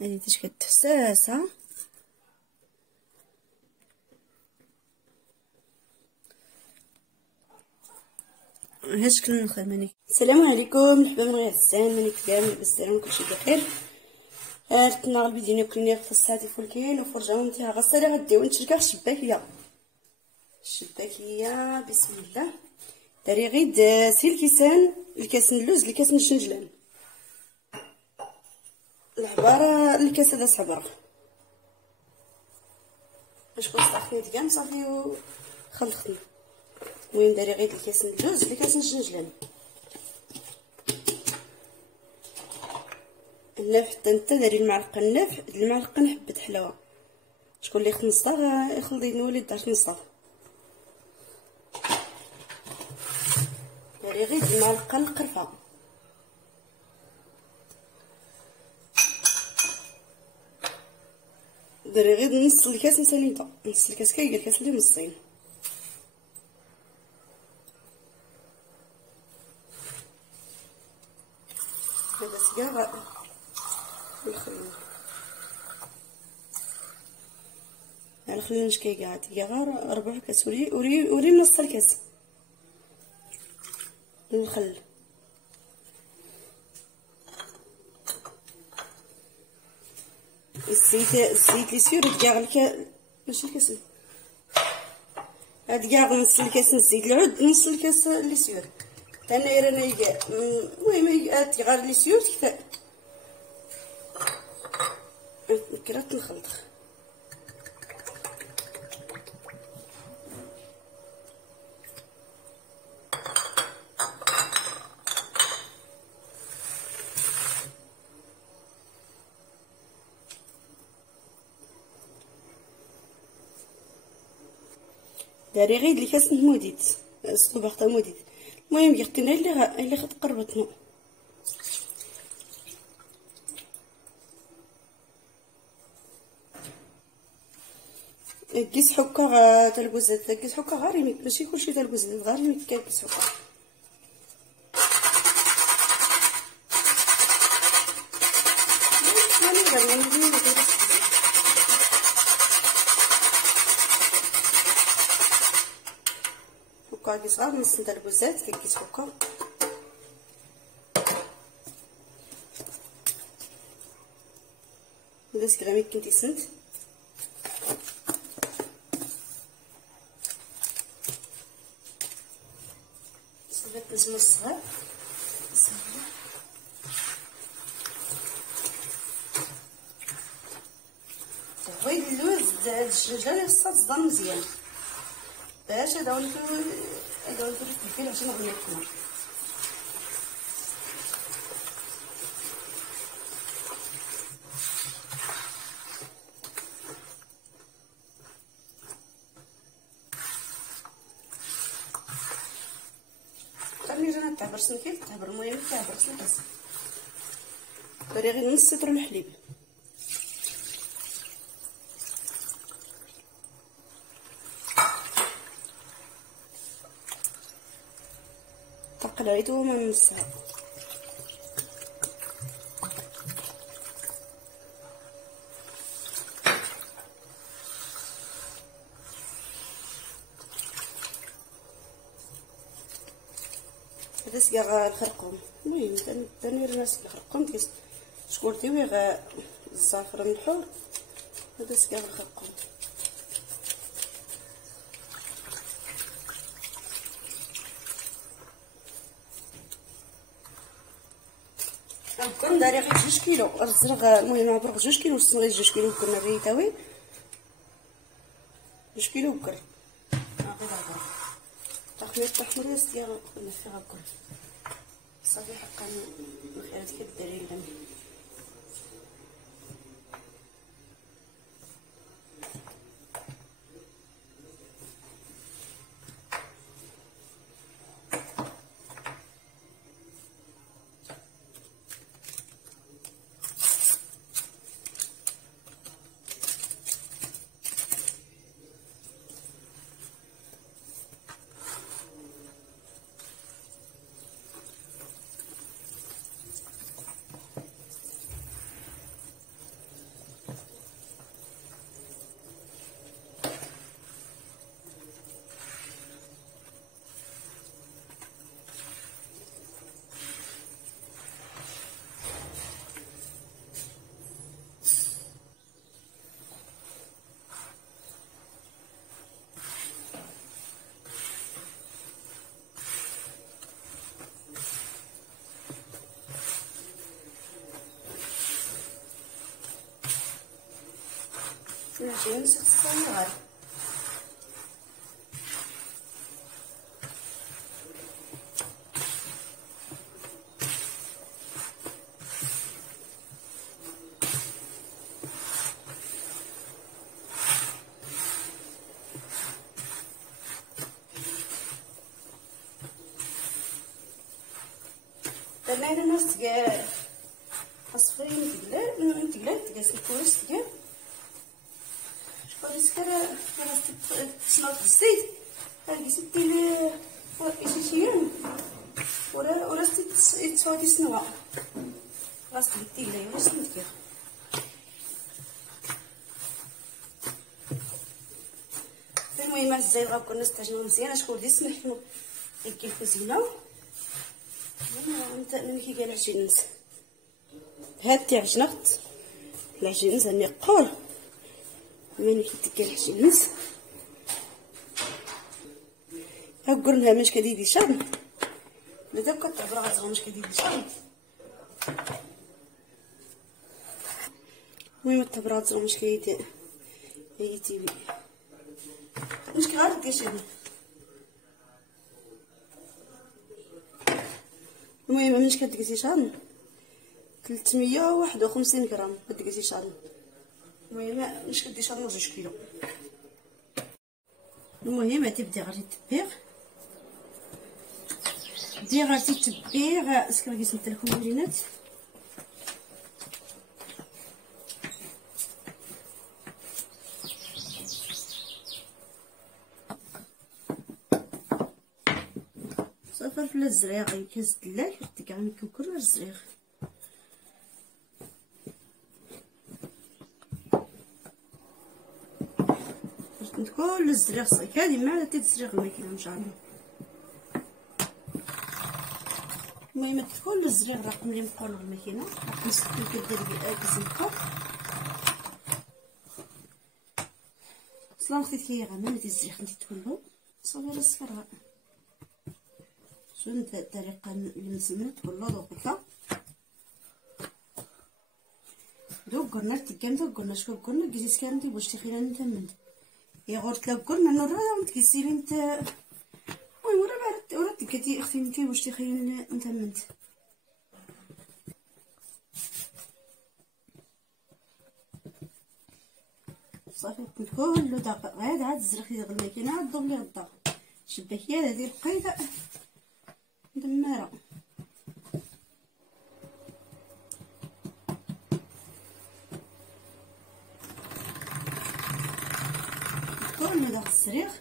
هادي تاش كتحساسها. ها شكل النخل ماني. السلام عليكم الحباب من غيهزان ماني كامل بالسلامه كلشي بخير. كنا الفيديو كلني خص هادي فولكين وفرجاهم نتاعها غسالي غديو نتشركها الشباكيه. الشباكيه بسم الله. داري غير سيل كيسان الكاس اللوز الكاس الشنجلان العباره الكاس هذا صبر باش كون صافي كاع صافي خلطنا. المهم داري غير الكاس اللوز الكاس الشنجلان النافع حتى نتا داري المعلقه النافع المعلقه نحبه حلاوه شكون اللي خنصطا يخلطي نولي دار خنصطا. داري غير المعلقه القرفه داري غير نص الكاس نساليتا نص الكاس كاي الكاس اللي نصين. هذا سكاغا الخليل على خلينا نشكي قاعد غير 4 كاس وري نص الكاس الخل. الزيت اللي سير كاع ماشي الكاس هاد كاع نص الكاس نزيد العود نص الكاس اللي سير انا رانا كاع المهم هاد غير اللي سير كفايه كرات نخلط. داري غير الكاس موديت الصباح تاع موديت. المهم يقتنا اللي خد قربتنا كيس حكا تاع الكوزات كيس حكا غاري ماشي كلشي تاع الكوزات غاري كيس حكا. حكا كيس غار نص تاع الكوزات كيس حكا هذا سكرامي كنتي سنت صافي لازم الصغار صافي بغيت اللوز الدجاجه خصها تصدر مزيان باش هذا هو الفلفل عشان نبغي ناكلو. خليني جانا تعبر سنكيل تعبر المهم تعبر سنكيل داري غير نص لتر الحليب تقلعيتو من نصها. هذا سكاغ الخرقوم المهم تاني الناس الخرقوم كيس شكورتي ويغا الزعفران الحور هذا سكاغ الخرقوم. كون داري غير 2 كيلو الزرغ المهم عبر 2 كيلو وصل غير 2 كيلو كنا ريتاوي 2 كيلو بكر غير هكا تخمير التحمير ديال فيها بكر صافي حقا الخيرات كديري لنا. العجين خصها يغار. درنا هنا نص صفرين تقلال تقاس الكورس تقال شكون يسكر خلاص تصنط الزيت هاكي سدي شيشيان ورا تسواتي سنوا خلاص قلتي لي واش ندير. المهم الزيت غنكون نستعجلو مزيان شكون اللي يسمح له يكي الكوزينه من كي قال العجينات هاد تاع عجنات العجينات راني قول من كي تكال العجينات هاكورنها ماش كديدي شام بدا كتعبر غازغ ماش كديدي شام. المهم التبرات ماش كيدي هي تيبي مش كغار ديشني. المهم منش كدقسي شحال 351 غرام كدقسي شحال. المهم مش كدي شحال 2 كيلو. المهم تبدي غادي تبيغ دي غادي تبيغ اسكو قسمت لكم البنات صافي في الزريغ كاس دلاك كاع نكوكر الزريغ كل الزريغ صافي هادي مع تتزريغ الماكله مشعلة. المهم كل الزريغ الرقم اللي مقولو الماكينه رقم 60 كدير كزنقه اصلا خديت هي غير من الزريغ ندير كله صافي على السكر شنو الطريقه اللي مسميت كله دوكا دوك قلنا تكمل دوك قلنا شكون قلنا كيزيس كانتي واش تخيل انت من يا غورت لا قلنا نورا متكسيلي انت المهم ورا تكتي اختي انت واش تخيل انت منت صافي كله دقيق غير عاد الزرخ ديال الماكينه عاد دوبلي غدا شباكيه هذه القيده مدمره كل داك السريخ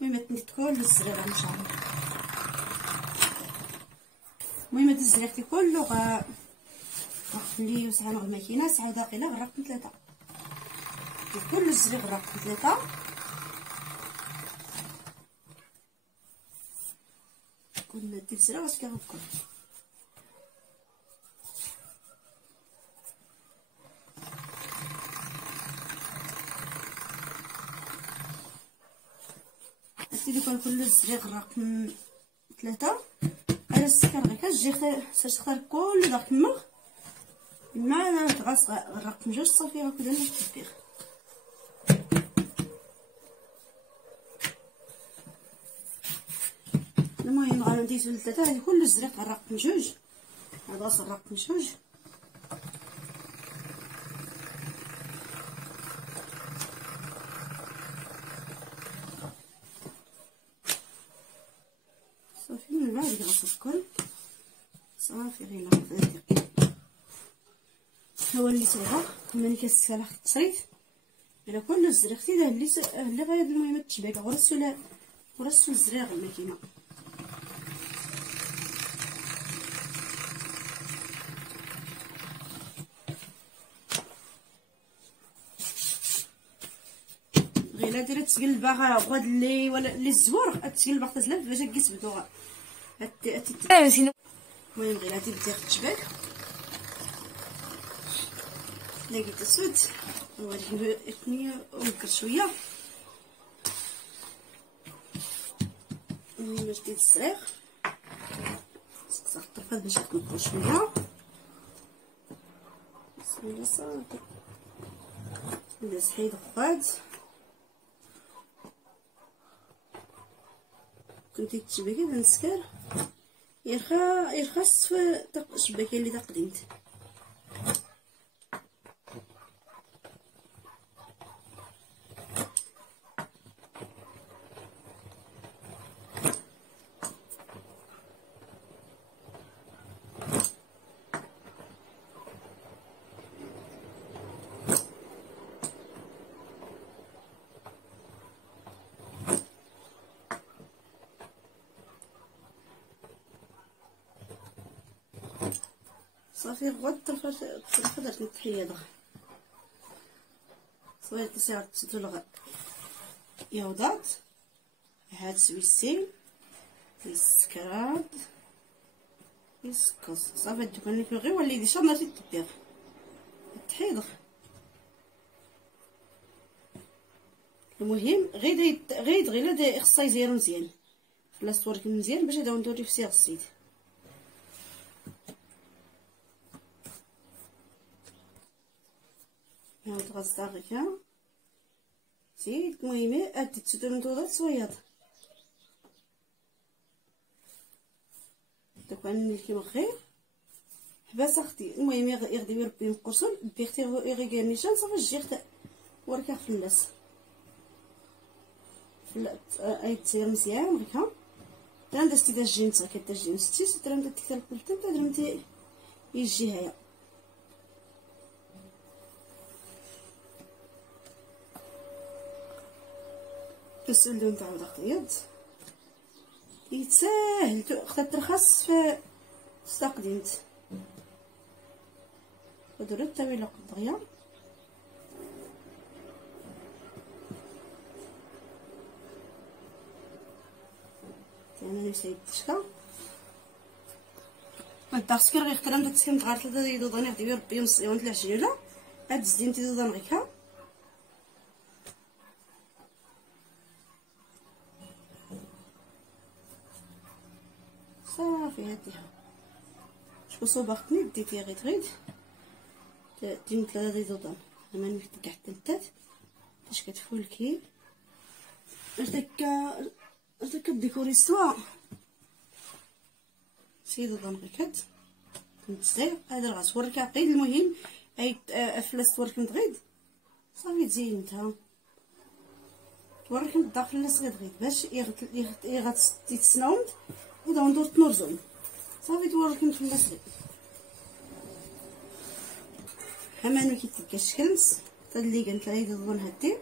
المهم كل الزريغ ان شاء الله. المهم هاد الزريغ كله غنخليه ساعه مع الماكينه ساعه داخله غرقت 3 كل الزريغ غرقت 3 كنا ديك الزريغ واش كنغكر سيدي كل الزريغ رقم 3 على السكر غير كتجي تختار كل داك المغ مع تغاس رقم 2 صافي هكذا التطبيق. المهم غنديزو ل3 هادي كل الزريق رقم 2 هذا صار رقم 2 صافي من بعد غنسكر صافي غير ناخذ هو اللي تبغى ملي كتسالى التصريف على كل الزريق تيدير اللي غير المهم التشبيكه ورسو الزريغ الماكينه. غير ديري تقلبها غاد اللي ولا اللي الزوار تقلبها تزلف باش كيثبتوها المهم غير تبدي تشبك لاقي تسود نوريه اثني ونكر شويه باش ديال السريغ سقسا الطرفات باش تنقل شويه. بسم الله صافي ندير حيد غفاد. كنتي تشبكي هاد السكر يرخص في الشباكه اللي تقدمت. صافي غد الطرفه درت التحياضه صغير تسعة تدلغ ياودات هاد سويسين السكراد يسكس صافي الدكان اللي غير ولي دي شنو نسيت تدير التحيض. المهم غير لا خصها يزيرو مزيان خلا صورك مزيان باش هذا ندوري في صيغ الصيد. هاد غزه غير زيد. المهم ادي تسدو صوياد داك اللي كيما خير حباس اختي. المهم يغدي ربي مقرصون دي اختي غير نيشان صافي جي اختي وركا فلاس اي تسير مزيان هكا درنا دازتي دا الجينصه كدا الجينس درنا دا تكتل البلتم درنا يجي هيا السلو نتاع الخياط يتساهل خدا ترخص في استقدمت ودرت طويله قضيه انا نسيت تشكا الداسكر غير اخترام داك السكين تغار 3 ديال الدودان يغدي ربي نصيون 3 عجيله هاد الزين تي دودان غيكا صافي هاديها شكون صوباختني ديتي غير تغيد ديما 3 ديال الدودان انا نفتك كاع التنتات باش كتفولكي هذاك الديكوري سوا سيدو ضنقيكات نتزيق هذا الغاز وركاقي. المهم اي فلاس ورك مدغيد صافي تزينتها تورك الداخل لا صغير غيد باش يغتسناوند ودا ندور تنرزون صافي تورك نخلص غيد حمانو كيتلقى الشكلس حتى اللي قالت لها يضون هادي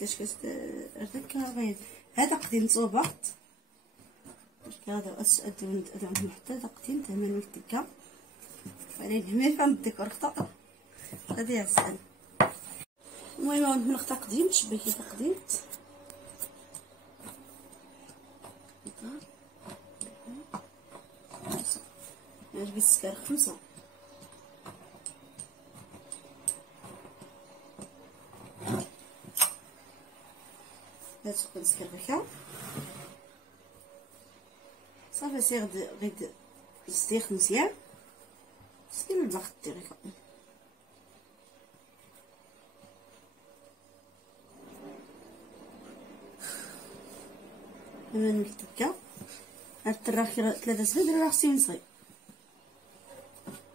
كاش هذاك غير هذا قديم صوبات هذا اسد حتى هذا قديم تمام الدكه عليه ما فهم الديكور خطا هذه عسل. المهم من خطا قديم شبكي قديمت نجيب السكر 5 لا تسقط السكر هكا صافي سير غيد يستيخ مزيان سير الباخ دير هكا انا نكتبكا هاد التراخي 3 سوايع راه خصني نصغي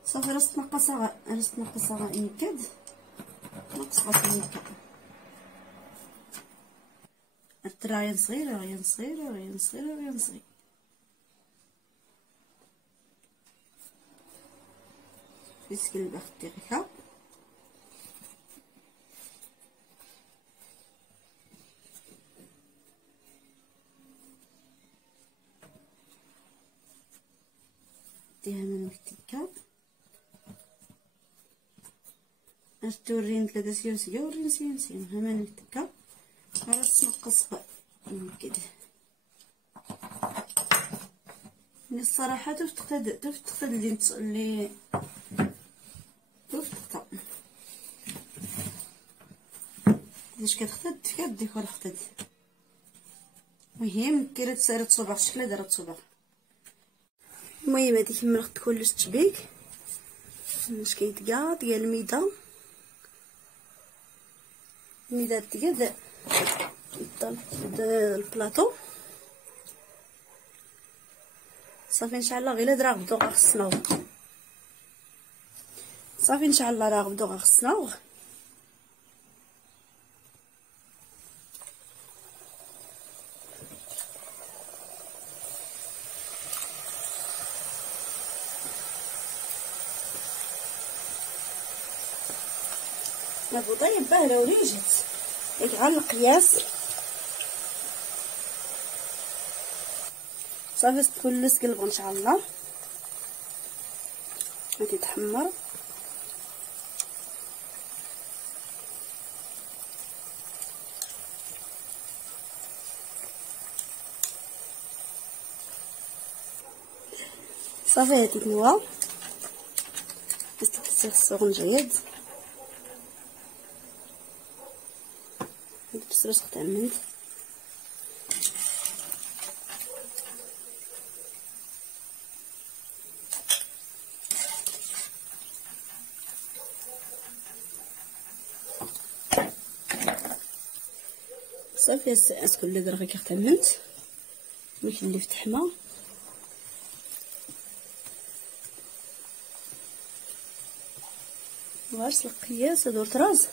صافي راه تنقصها نكد نقص غادي نكد التراعي صغيره غير صغيره غير صغيره غير صغيره فيسكل الباخ دير هكا ديها من التكه اش تورين 3 سيوسيه ورين سيوسيه هما من التكه راه تنقص كده. الصراحه تفتقد اللي كيفاش كتخدد في يديك ولا خدد. المهم ديري تسالي صباع الشكل دايره صباع. المهم هادي كيما خدت كلش تشبيك باش كيتقاد ديال الميده ديال البلاطو صافي. ان شاء الله غير راه غدو غنصنعو صافي. ان شاء الله راه غدو غنصنعو. البوطيه باهله وريجت ياك غير القياس. صافي كلش قلبو ان شاء الله غادي يتحمر. صافي هادي تنوى باش تغسل السخون جيد. هاد البصرة تخدمت صافي. الساعات كل درجه كيخدمت ماشي اللي فتحنا. غرس القياس ودور طراز.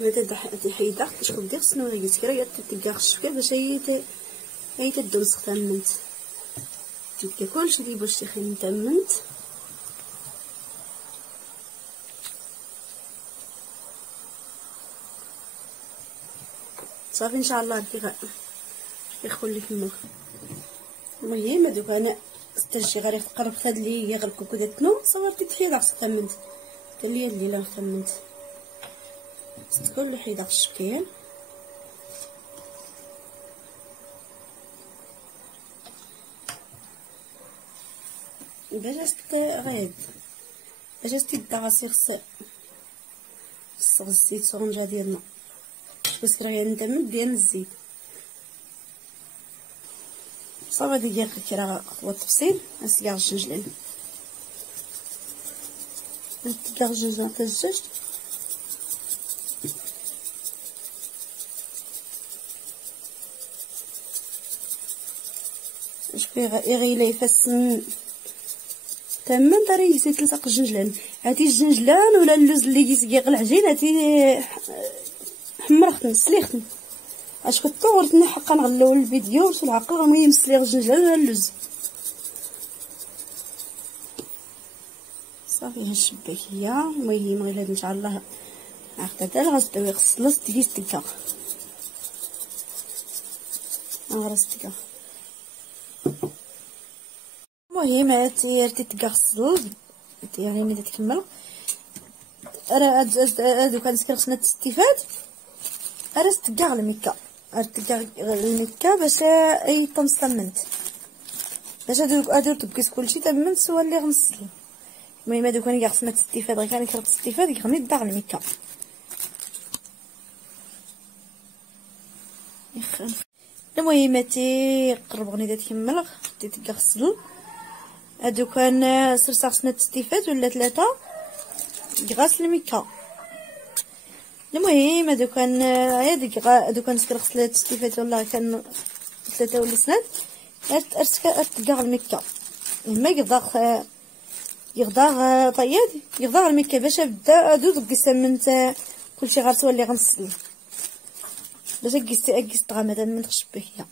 هادي حيدة باش كنبدا غسلو هي تكرا تلقى الشفكه باش هي تدوز تمنت تلقى كلشي ديال باش تخين تمنت. صافي ان شاء الله كيخول لك الماء. المهم هادوك انا استنشي غير تقرب هاد لي غير الكوكوداتنو صورتي تحيد عصا تمنت قال لي الليله تمنت كل حيدة الشكل. باش غيد باش تيدغاسي خص الزيت سرونجا ديالنا باش كرا ندمج ديال الزيت. صافي هادي ديال كرا خطوه التفصيل. نسقع الجنجلان نسقع الجنجلان حتى الزجاج شوفي يغيلا يفسن تمام داري يزيد لصق الجنجلان. هاتي الجنجلان ولا اللوز اللي كيسقيق العجين هاتي حمر ختم سلي ختم اش كطورتني حقا نغلو الفيديو باش العقل راه مهم نسلي الجنجلان ولا اللوز. صافي ها الشباكيه. المهم غير هاد ان شاء الله عقدة الغسل يغسلس تيجي تكا غرستكا. المهم هاتي تغسل يعني ملي تكمل راه هادو كنسكر خصنا تستفاد راه تكاع المكه المكه باش اي تمنت باش هادو تبكيس كلشي تمنت سوا اللي غنسلو. المهم هادو كان خصنا تستفاد غير كان كرب تستفاد يغني داغ المكه. المهم هاتي قرب غنيدة تكمل تغسل هادو كان سرسا خصنا تستفاد ولا 3 غاسل المكه. المهم هادو كان هادو كان سكر خصنا تستفاد ولا كان 3 ولا 2 تلقى المكه. ما يغضاغ طياد يغضاغ المكه باش بدا هادو تقسم من كلشي غرسو اللي غنسل باش كيس طغى من الشباكيه.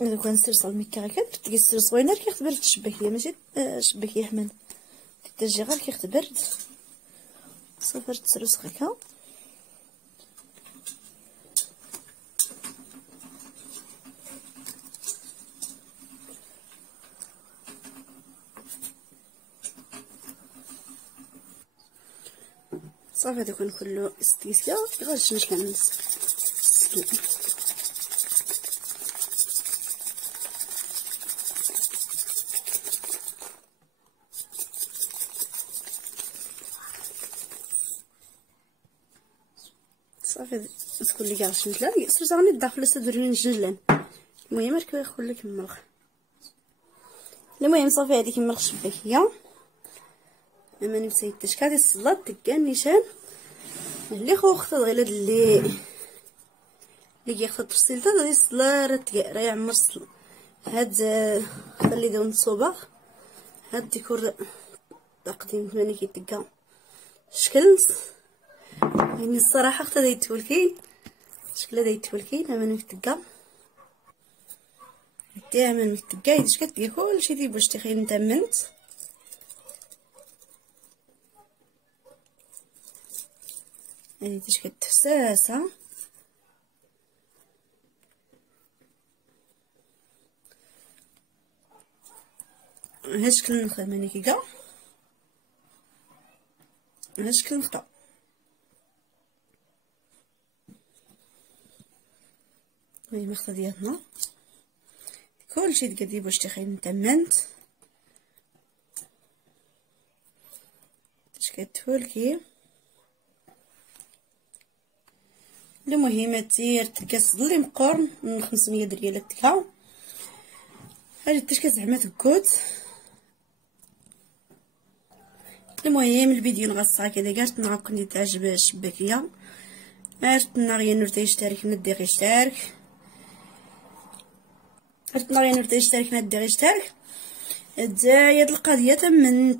هادو كنسرسل المكه هكا كيسر صوينه كيختبر الشباكيه ماشي الشباكيه حمل تجي غير كيختبر صفر تسرس هكا. صافي هذا كون كله استيسيا غير شنش كنلص صافي تكون لي كاع شنجلان ياسر غني الداخل سدرني نجلان. المهم ركبي يخول لك الملخ. المهم صافي هذيك الملخ الشباكيه اما نمسيتش هذه الصلاد دكا نيشان اللي خوخت غير هاد اللي كياخد تفصيلته هذه الصلاه راه يعمر هاد خلي داون الصباغ هاد الديكور تقديم ثمانية كيدقا شكل يعني الصراحه اختي دايت تولكين شكلها دايت تولكين اما نتدقا دائما متدقا يديش كدير كلشي ديال باش تخيل نتمنت هادي ديش كتحساسه هاد شكل النخله ماني كيكا هاد شكل النخله هاي المخطه ديالنا كلشي تقدي باش تخيل نتمنت اش كتولكي. المهم دير تكاس ظلي مقورن من 500 ريال تكا هادي تشكا زعما تكوت. المهم الفيديو نغصها كذا قالت نعاود كنتي تعجب الشباكيه عرفت ناغي نرد يشترك ندي غير يشترك عرفت ناغي نرد يشترك ندي غير يشترك هاد القضيه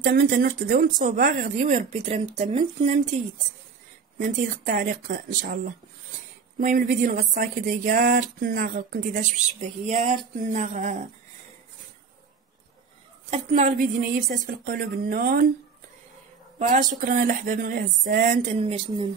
تمنت نرد داون صوبا غادي ويربي ترى تمنت نمتيت غدا تعليق ان شاء الله. المهم الفيديو نغصها كذا قالت ناغ كنتي داش في الشباكيه عرفت ناغ الفيديو نيفسات في القلوب النون وشكرا الاحباب من غير عزان تنمير